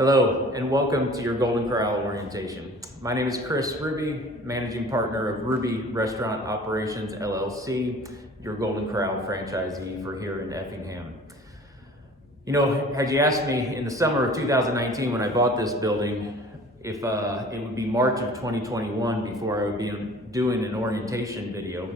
Hello, and welcome to your Golden Corral orientation. My name is Chris Ruby, managing partner of Ruby Restaurant Operations LLC, your Golden Corral franchisee for here in Effingham. You know, had you asked me in the summer of 2019 when I bought this building if it would be March of 2021 before I would be doing an orientation video,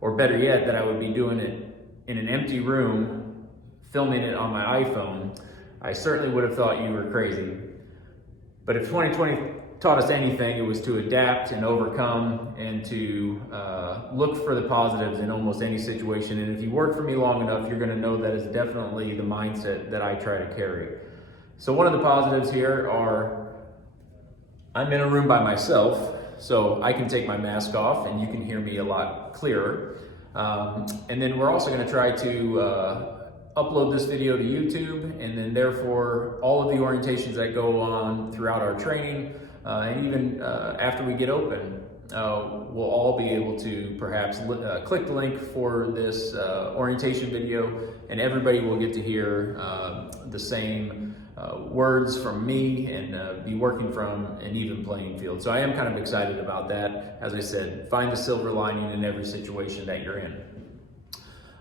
or better yet, that I would be doing it in an empty room, filming it on my iPhone, I certainly would have thought you were crazy. But if 2020 taught us anything, it was to adapt and overcome and to look for the positives in almost any situation. And if you work for me long enough, you're gonna know that is definitely the mindset that I try to carry. So one of the positives here are, I'm in a room by myself, so I can take my mask off and you can hear me a lot clearer. And then we're also gonna try to upload this video to YouTube, and then therefore all of the orientations that go on throughout our training and even after we get open, we'll all be able to perhaps click the link for this orientation video, and everybody will get to hear the same words from me and be working from an even playing field. So I am kind of excited about that. As I said, find the silver lining in every situation that you're in.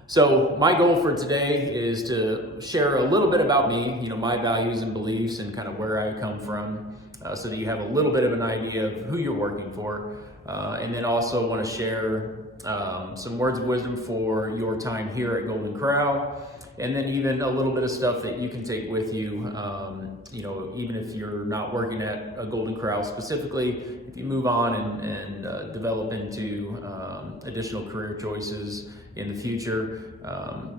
So my goal for today is to share a little bit about me, you know, my values and beliefs and kind of where I come from, so that you have a little bit of an idea of who you're working for. And then also want to share some words of wisdom for your time here at Golden Corral. And then even a little bit of stuff that you can take with you, you know, even if you're not working at a Golden Corral specifically, if you move on and develop into additional career choices in the future,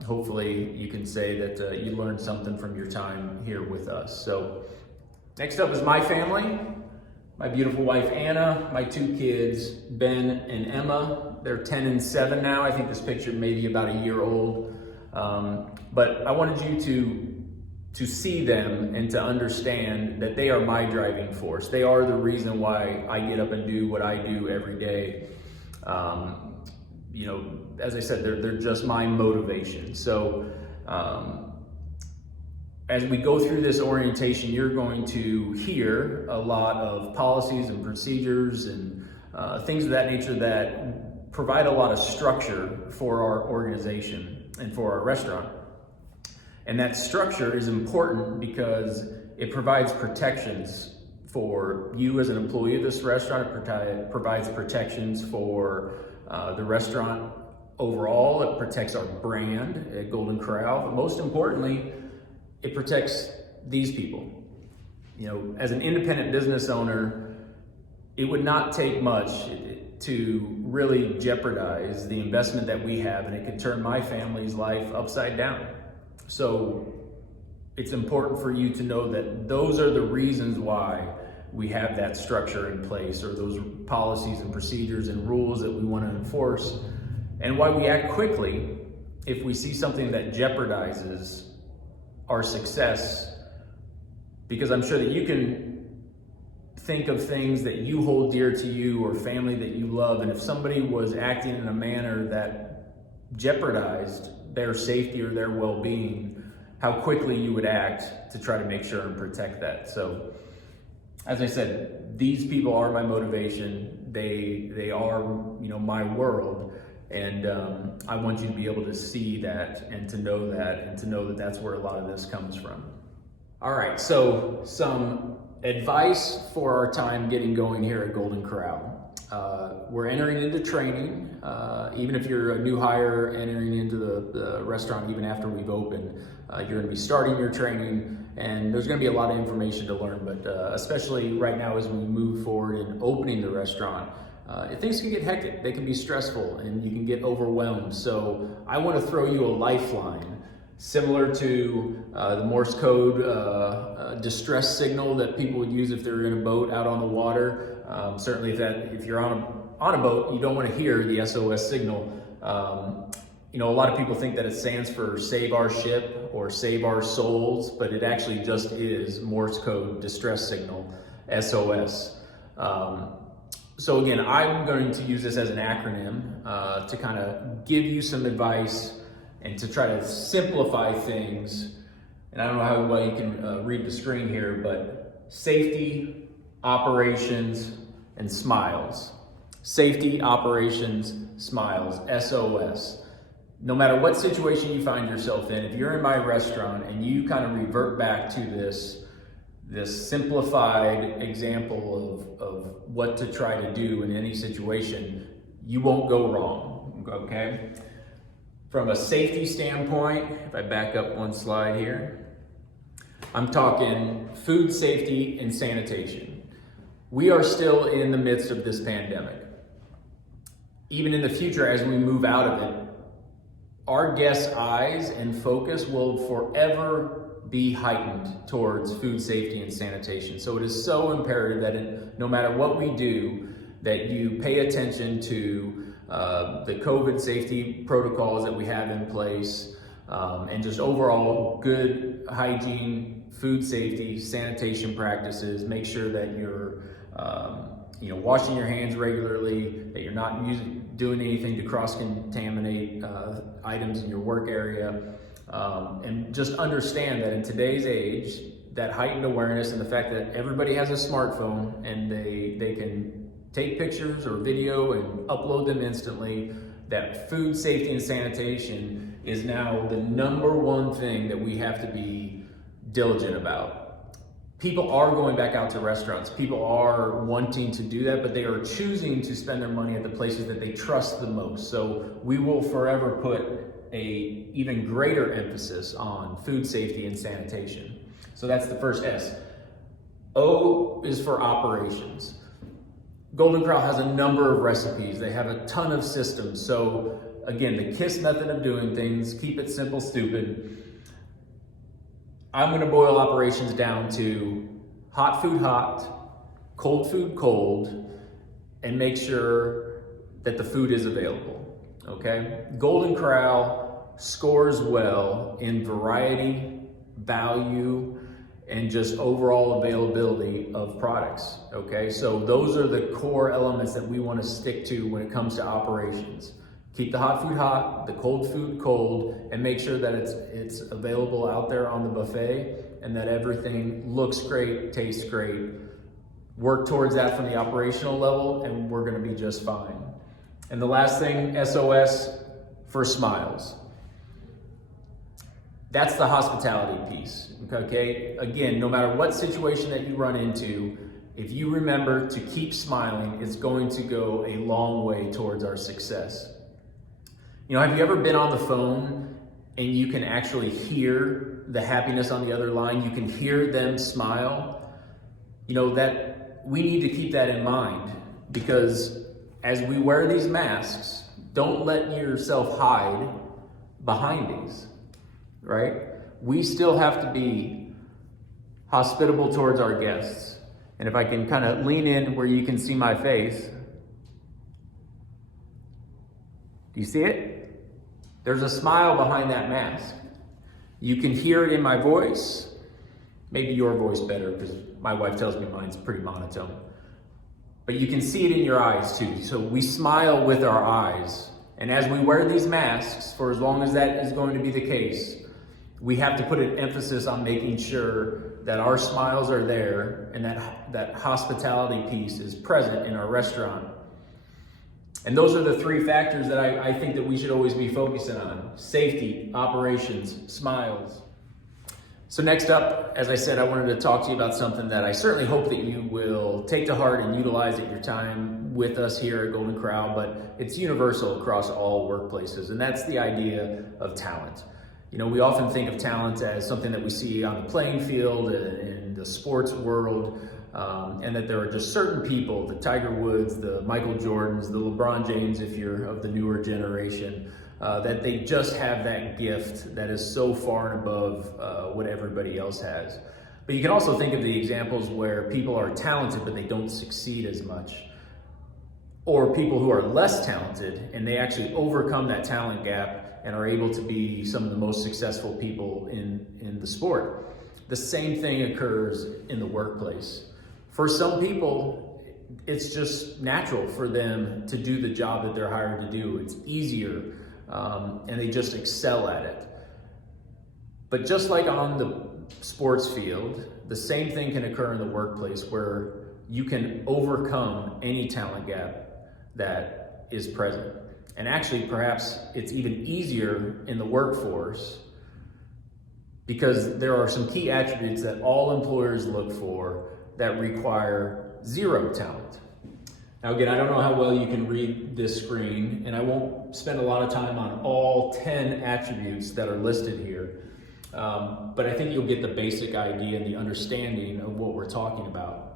hopefully you can say that you learned something from your time here with us. So next up is my family. My beautiful wife, Anna, my two kids, Ben and Emma. They're 10 and 7 now. I think this picture may be about a year old. But I wanted you to see them and to understand that they are my driving force. They are the reason why I get up and do what I do every day. You know, as I said, they're just my motivation. So as we go through this orientation, you're going to hear a lot of policies and procedures and things of that nature that provide a lot of structure for our organization and for our restaurant. And that structure is important because it provides protections for you as an employee of this restaurant. It provides protections for the restaurant overall. It protects our brand at Golden Corral. But most importantly, it protects these people. You know, as an independent business owner, it would not take much to really jeopardize the investment that we have, and it could turn my family's life upside down. So it's important for you to know that those are the reasons why we have that structure in place, or those policies and procedures and rules that we want to enforce, and why we act quickly if we see something that jeopardizes our success. Because I'm sure that you can think of things that you hold dear to you or family that you love, and if somebody was acting in a manner that jeopardized their safety or their well-being, how quickly you would act to try to make sure and protect that. So as I said, these people are my motivation. They are, you know, my world. And I want you to be able to see that and to know that and to know that that's where a lot of this comes from. All right, so some advice for our time getting going here at Golden Corral. We're entering into training. Even if you're a new hire entering into the restaurant, even after we've opened, you're gonna be starting your training, and there's gonna be a lot of information to learn, but especially right now as we move forward in opening the restaurant, things can get hectic, they can be stressful, and you can get overwhelmed. So I want to throw you a lifeline, similar to the Morse code distress signal that people would use if they're in a boat out on the water. Certainly if you're on a boat, you don't want to hear the SOS signal. You know, a lot of people think that it stands for save our ship or save our souls, but it actually just is Morse code distress signal, SOS. So again, I'm going to use this as an acronym to kind of give you some advice and to try to simplify things and I don't know how well you can read the screen here, but safety, operations, and smiles. Safety, operations, smiles, SOS. No matter what situation you find yourself in, if you're in my restaurant and you kind of revert back to this simplified example of what to try to do in any situation, you won't go wrong, okay? From a safety standpoint, if I back up one slide here, I'm talking food safety and sanitation. We are still in the midst of this pandemic. Even in the future, as we move out of it, our guests' eyes and focus will forever be heightened towards food safety and sanitation. So it is so imperative that no matter what we do, that you pay attention to the COVID safety protocols that we have in place, and just overall good hygiene, food safety, sanitation practices. Make sure that you're washing your hands regularly, that you're not doing anything to cross-contaminate items in your work area. And just understand that in today's age, that heightened awareness and the fact that everybody has a smartphone and they can take pictures or video and upload them instantly, that food safety and sanitation is now the #1 thing that we have to be diligent about. People are going back out to restaurants. People are wanting to do that, but they are choosing to spend their money at the places that they trust the most. So we will forever put a even greater emphasis on food safety and sanitation. So that's the first S. O is for operations. Golden Corral has a number of recipes. They have a ton of systems. So again, the KISS method of doing things, keep it simple, stupid. I'm gonna boil operations down to hot food hot, cold food cold, and make sure that the food is available, okay? Golden Corral scores well in variety, value, and just overall availability of products, okay? So those are the core elements that we wanna stick to when it comes to operations. Keep the hot food hot, the cold food cold, and make sure that it's available out there on the buffet and that everything looks great, tastes great. Work towards that from the operational level and we're gonna be just fine. And the last thing, SOS, for smiles. That's the hospitality piece, okay? Again, no matter what situation that you run into, if you remember to keep smiling, it's going to go a long way towards our success. You know, have you ever been on the phone and you can actually hear the happiness on the other line? You can hear them smile. You know, that we need to keep that in mind, because as we wear these masks, don't let yourself hide behind these, right? We still have to be hospitable towards our guests. And if I can kind of lean in where you can see my face, do you see it? There's a smile behind that mask. You can hear it in my voice, maybe your voice better, because my wife tells me mine's pretty monotone. But you can see it in your eyes too. So we smile with our eyes. And as we wear these masks, for as long as that is going to be the case, we have to put an emphasis on making sure that our smiles are there and that hospitality piece is present in our restaurant. And those are the three factors that I think that we should always be focusing on: safety, operations, smiles. So next up, as I said, I wanted to talk to you about something that I certainly hope that you will take to heart and utilize at your time with us here at Golden Corral, but it's universal across all workplaces, and that's the idea of talent. You know, we often think of talent as something that we see on the playing field in the sports world, and that there are just certain people, the Tiger Woods, the Michael Jordans, the LeBron James, if you're of the newer generation, that they just have that gift that is so far and above what everybody else has. But you can also think of the examples where people are talented but they don't succeed as much, or people who are less talented and they actually overcome that talent gap and are able to be some of the most successful people in the sport. The same thing occurs in the workplace. For some people, it's just natural for them to do the job that they're hired to do. It's easier, and they just excel at it. But just like on the sports field, the same thing can occur in the workplace where you can overcome any talent gap that is present. And actually, perhaps it's even easier in the workforce because there are some key attributes that all employers look for that require zero talent. Now again, I don't know how well you can read this screen, and I won't spend a lot of time on all 10 attributes that are listed here, but I think you'll get the basic idea and the understanding of what we're talking about.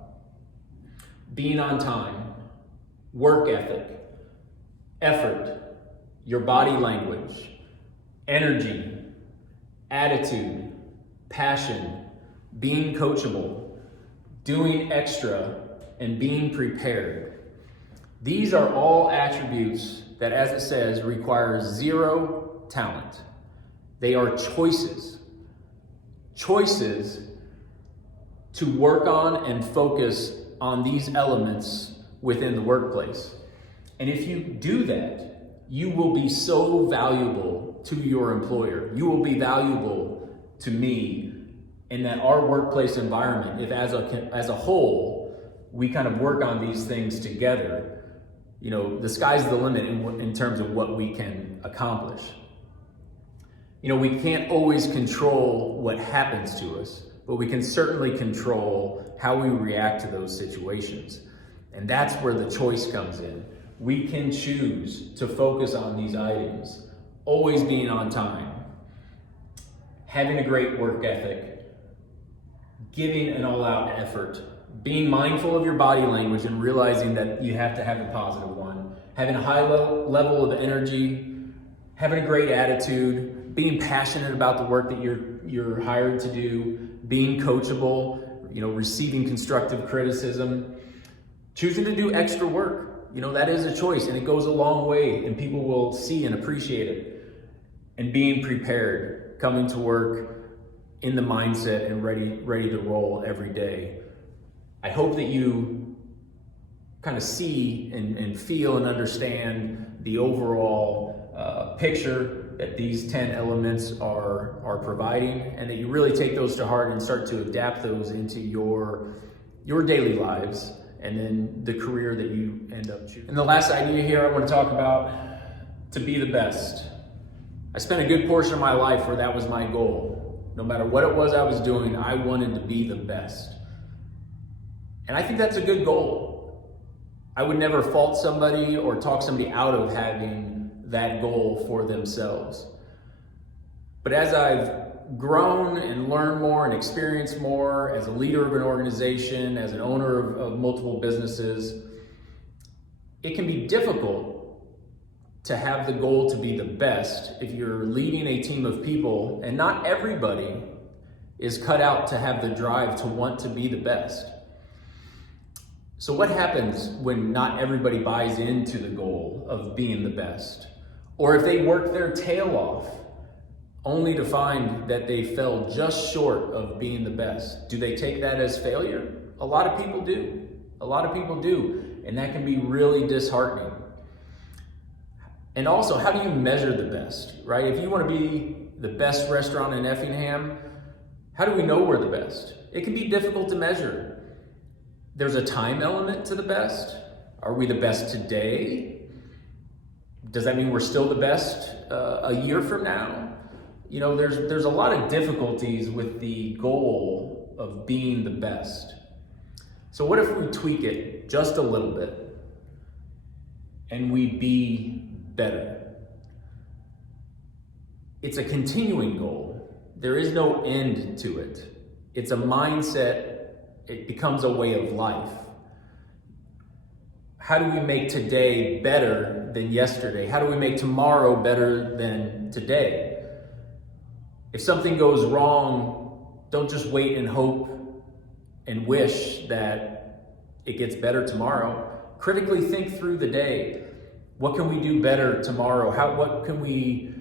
Being on time, work ethic, effort, your body language, energy, attitude, passion, being coachable, doing extra, and being prepared. These are all attributes that, as it says, require zero talent. They are choices. Choices to work on and focus on these elements within the workplace. And if you do that, you will be so valuable to your employer. You will be valuable to me in that our workplace environment, if as a whole, we kind of work on these things together, you know, the sky's the limit in terms of what we can accomplish. You know, we can't always control what happens to us, but we can certainly control how we react to those situations. And that's where the choice comes in. We can choose to focus on these items, always being on time, having a great work ethic, giving an all-out effort, being mindful of your body language and realizing that you have to have a positive one, having a high level of energy, having a great attitude, being passionate about the work that you're hired to do, being coachable, you know, receiving constructive criticism, choosing to do extra work. You know, that is a choice and it goes a long way and people will see and appreciate it. And being prepared, coming to work in the mindset and ready to roll every day. I hope that you kind of see and feel and understand the overall picture that these 10 elements are providing, and that you really take those to heart and start to adapt those into your daily lives and then the career that you end up choosing. And the last idea here I want to talk about, to be the best. I spent a good portion of my life where that was my goal. No matter what it was I was doing, I wanted to be the best. And I think that's a good goal. I would never fault somebody or talk somebody out of having that goal for themselves. But as I've grown and learned more and experienced more as a leader of an organization, as an owner of multiple businesses, it can be difficult to have the goal to be the best if you're leading a team of people and not everybody is cut out to have the drive to want to be the best. So what happens when not everybody buys into the goal of being the best? Or if they work their tail off only to find that they fell just short of being the best? Do they take that as failure? A lot of people do. A lot of people do. And that can be really disheartening. And also, how do you measure the best, right? If you want to be the best restaurant in Effingham, how do we know we're the best? It can be difficult to measure. There's a time element to the best. Are we the best today? Does that mean we're still the best a year from now? You know, there's a lot of difficulties with the goal of being the best. So what if we tweak it just a little bit and we be better? It's a continuing goal. There is no end to it. It's a mindset. It becomes a way of life. How do we make today better than yesterday? How do we make tomorrow better than today? If something goes wrong, don't just wait and hope and wish that it gets better tomorrow. Critically think through the day. What can we do better tomorrow? How can we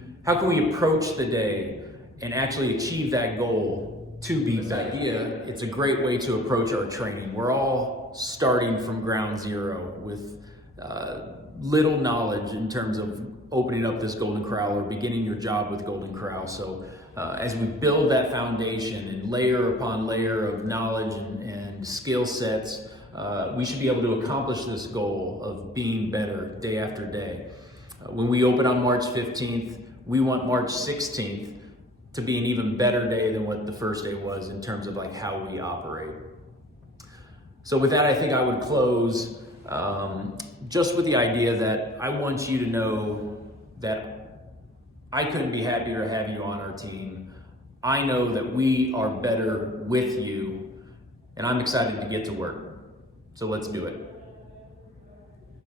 approach the day and actually achieve that goal to be this idea? It's a great way to approach our training. We're all starting from ground zero with little knowledge in terms of opening up this Golden Corral or beginning your job with Golden Corral. So as we build that foundation and layer upon layer of knowledge and skill sets, we should be able to accomplish this goal of being better day after day. When we open on March 15th, we want March 16th to be an even better day than what the first day was in terms of like how we operate. So with that, I think I would close just with the idea that I want you to know that I couldn't be happier to have you on our team. I know that we are better with you, and I'm excited to get to work. So let's do it.